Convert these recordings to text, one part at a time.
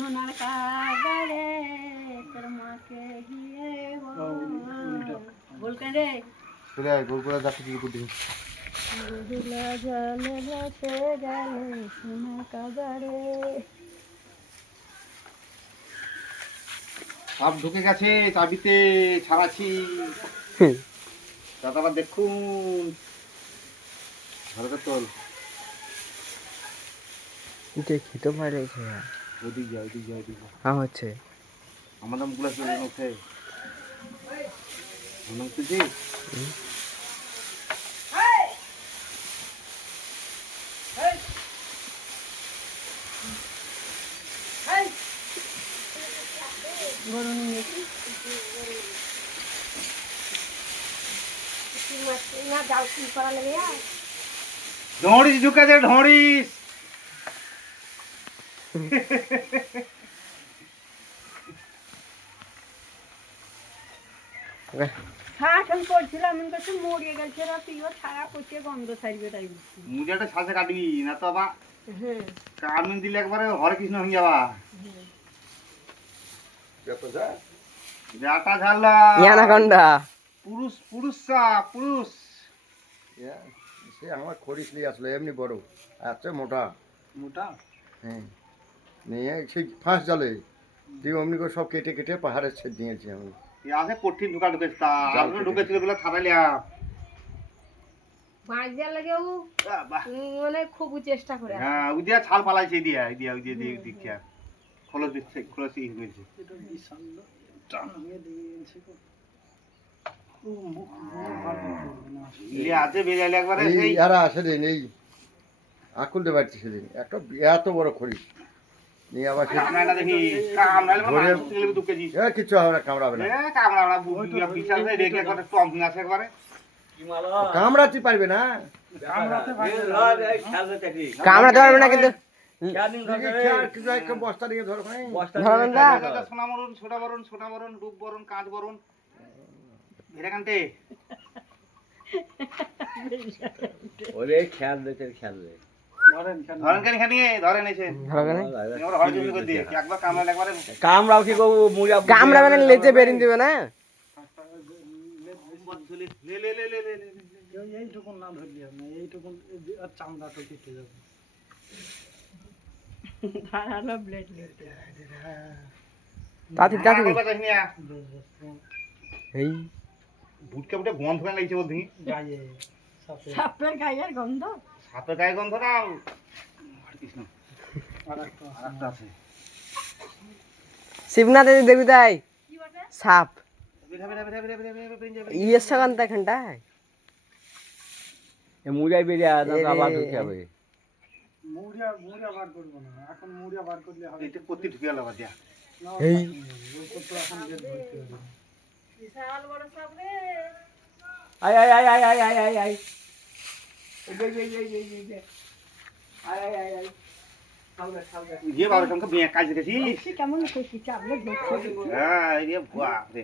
সোনার কাবারে তোর মাকে গিয়ে বল কেন রে চলে আয় গোল করে যাচ্ছে কি বুদ্ধি দুলা জলে বসে গেল সোনার কাবারে সাপ ঢুকে গেছে চাবিতে ছাড়াচ্ছি দাদারা দেখুন ভালো করে তোল খেতে পারেছে ওদিক যা ওদিক যা ওদিক যা হ্যাঁ হচ্ছে আমার নাম গুলা চলে ওঠে নাম তুলছি গরু নিয়ে না যাও কি করা লাগে ঢড়িস ঢুকেছে ঢড়িস ছাড়াখান করছিলাম আমি কাছে মরিয়ে গেছে না তুইও ছাড়া করছে গন্ধ ছাড়বে তাই বলছি মুজাটা শ্বাসে কাটবি না তো আবার হ্যাঁ কাটমিন দিলে একবারে হরে কৃষ্ণ হয়ে যাবা বেটা ঝাল্লা অ্যানাকোন্ডা পুরুষ পুরুষ সাপ পুরুষ সে আমার খরিস নিয়ে আসলো এমনি বড় আচ্ছা মোটা মোটা হ্যাঁ নিয়ে সেই ফাঁস জালে দিয়ে অমনি করে সব কেটে কেটে পাহাড়ের ছেদ দিয়েছি আমি আছে কঠিন ঢুকা ঢুকেছে তা ঢুকেছিল বলে ছাড়াইলিয়া মাছ দেওয়ার লাগেও মানে খুব চেষ্টা করে হ্যাঁ ওই দিয়া ছাল পালাইছে দিয়া ওই দিয়া ওই দিয়ে দিয়ে দিচ্ছা খোলস দিচ্ছে খোলস ই হয়েছে ইয়ে আছে বেরিয়ে একবারে এই সেই যারা সেদিন এই আকুলতে পারছি সেদিন একটা এত বড় খরিস নিয়ে আবার সে কামড়াটা দেখি কামড়ালে মানে তুলে দুকে দিস কিছু হবে না কামড়াবে না কামড়া বুড়িয়া বিশাল হয়ে রেখে একবারে টম আছে একবারে কামড়াতে পারবে না কামড়াতে পারবে না কিন্তু একটা বস্তা নিয়ে ধরো ধরবেন না সোনা মরণ ছোটা বরণ রূপ বরণ কাঁচ বরণ ভেড়া কান্তে ওরে খেয়াল দিতে খেয়াল দে ধরেন কেন খানি ধরেন এসে ধরবেন এবার হয় জমি করে দিয়ে একবার কামড়া একবারে কামড়াও কি গো মুড়া কামড়াবে না লেজে বেরিয়ে দিবে না লে লে লে লে লে এইটুকুন না ধরলি হবে না এইটুকুন চামড়াটা কেটে যাবে ধারালো ব্লেড তাতি তাতি এই বুটকে বুটে গন্ধ কেন লাগছে বল দেখি গায়ে সাপের গায়ের গন্ধ সাপের গায়ে গন্ধ না কৃষ্ণ আরেকটা আছে শিবনাথ দেখবি তাই কি বটে সাপ বেরা বেরা বেরা বেরা বেরা বেরা ইয়ের সাগান তা এখানটায় এ মুড়াই বেরিয়ে আবার ঢুকে যাবে মুড়িয়া বার করবো না এখন মুড়িয়া বার করলে হবে এটা পত্তি ঢুকে গেল আবার দিয়া এই এখন গেট ধরতে হবে বিশাল বড় সাপ রে I I I I I I I I ये बार तुमको बिया काज देखी সে কেমন খুশি চাপলে ধরছে हां ये बुआ रे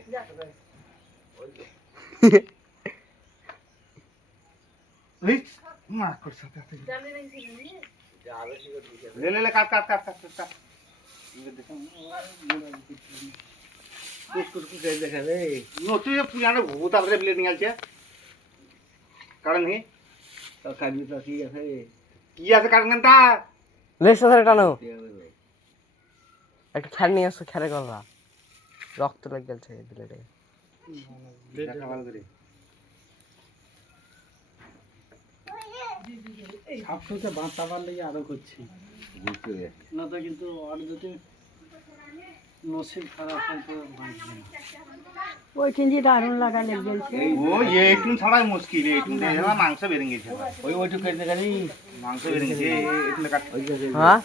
এই মা কর সাথে জানে না কি ले ले ले काट काट काट काट काट ये देखो कुछ कुछ कुछ देखा रे नो तू ये पुराने भूत आपरे ब्लेड निकालছে কারণ হে तो काटी तो ठीक है কি আছে কারণ তা লেজটা ধরে টানো একটা খ্যার নিয়ে আসো খ্যারে গলা রক্ত লেগে গেছে ব্লেডে দেখা ভালো করে সাপটাকে বাঁচাবার লেগে আরো করছি বুঝতে রে না তো কিন্তু আর যদি নসিব খারাপ হয় তো বাঁচবে না ওই কিঞ্জি দারুণ লাগা লেগে গেছে ও ये একটু ছাড়াই মুশকিল একটু দেহা মাংস বেরিয়ে গেছে ওই ওইটু কেটে গেলি মাংস বেরিয়ে গেছে একটু কাট ওই যে হ্যাঁ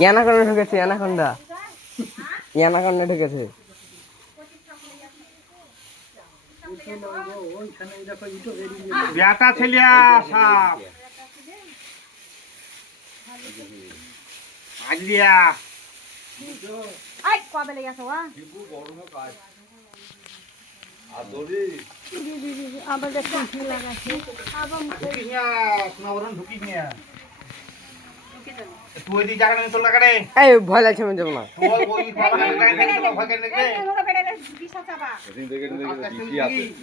অ্যানাকোন্ডা ঢুকেছে অ্যানাকোন্ডা ঢুকেছে ওইখানে দেখো ইটো বেরিয়ে ব্যাটা ছেলিয়া সাপ আজ দিয়া আই কবে লেগে গেছে ওয়া আবার দেখুন কি লাগাছে আবার ঢুকিস না সোনাবরণ ঢুকিস না তুই ওই দিক জায়গা নিয়ে তোর লাগারে এই ভয় লাগছে আমি যাবো না। তুই ওই বাবা গাড়ি থেকে তো ভয় কেন দেখবে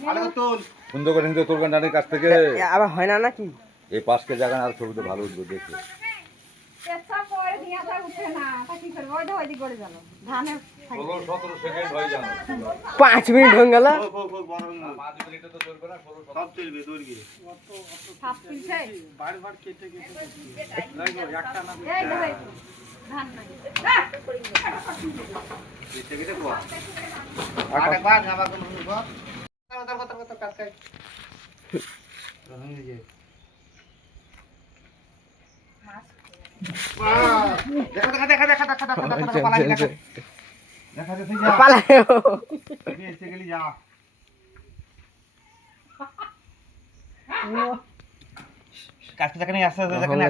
ভালো তোল সুন্দর করে নিতে তোর গানের কাছ থেকে আবার হয় না নাকি? এই পাশকে জায়গা আর ছবিটা ভালো উঠবে দেখে। পেশা পরে দিয়া তা উঠে না তা কি করব ওই ওই দিক করে গেল ধানে 16-17 সেকেন্ড হয়ে যাবে। 5 মিনিট হয়ে গেল। বড় 5 মিনিটে তো চলবে না, 16-17 সব চলবে তোর কি সাপ তুলছে বারবার কেটে কেটে লাগো একটা না এই ধরে ধান নাই কেটে কেটে কো আটা বাদ না বাদ কো কথা কাট কাট রহিয়ে যে দেখা দেখা দেখা দেখা দেখা দেখা পালা দেখা দেখা দেখা যা পালাও। এসে গেলি যা কাটতে যাকে নিয়ে আসতে যাকে নিয়ে